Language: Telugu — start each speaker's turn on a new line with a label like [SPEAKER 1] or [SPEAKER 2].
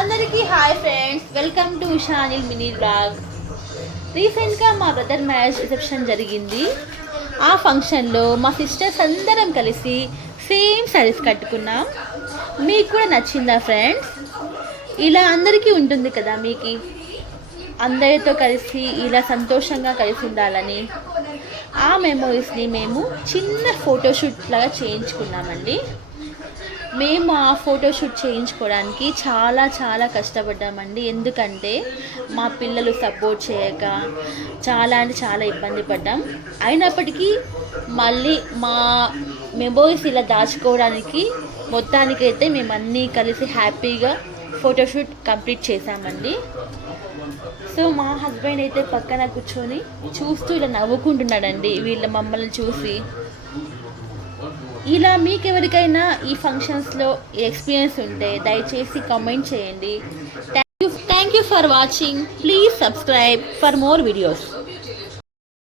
[SPEAKER 1] అందరికీ hi friends welcome to Usha Anil mini blog రీసెంట్గా మా బ్రదర్ మ్యారేజ్ రిసెప్షన్ జరిగింది. ఆ ఫంక్షన్లో మా సిస్టర్స్ అందరం కలిసి సేమ్ సారీస్ కట్టుకున్నాం. మీకు కూడా నచ్చిందా ఫ్రెండ్స్ ఇలా అందరికీ ఉంటుంది కదా మీకు? అందరితో కలిసి ఇలా సంతోషంగా కలిసి ఉండాలని ఆ మెమోరీస్ని మేము చిన్న ఫోటోషూట్ లాగా చేయించుకున్నామండి. మేము ఆ ఫోటోషూట్ చేయించుకోవడానికి చాలా చాలా కష్టపడ్డామండి. ఎందుకంటే మా పిల్లలు సపోర్ట్ చేయక చాలా అంటే చాలా ఇబ్బంది పడ్డాం. అయినప్పటికీ మళ్ళీ మా మెమోరీస్ ఇలా దాచుకోవడానికి మొత్తానికైతే మేము అన్నీ కలిసి హ్యాపీగా ఫోటోషూట్ కంప్లీట్ చేశామండి. సో మా హస్బెండ్ అయితే పక్కన కూర్చొని చూస్తూ ఇలా నవ్వుకుంటున్నాడండి. వీళ్ళ మమ్మల్ని చూసి. ఇలా మీకు ఎవరికైనా ఈ ఫంక్షన్స్లో ఎక్స్పీరియన్స్ ఉంటే దయచేసి కామెంట్ చేయండి. Thank you thank you for watching please subscribe for more videos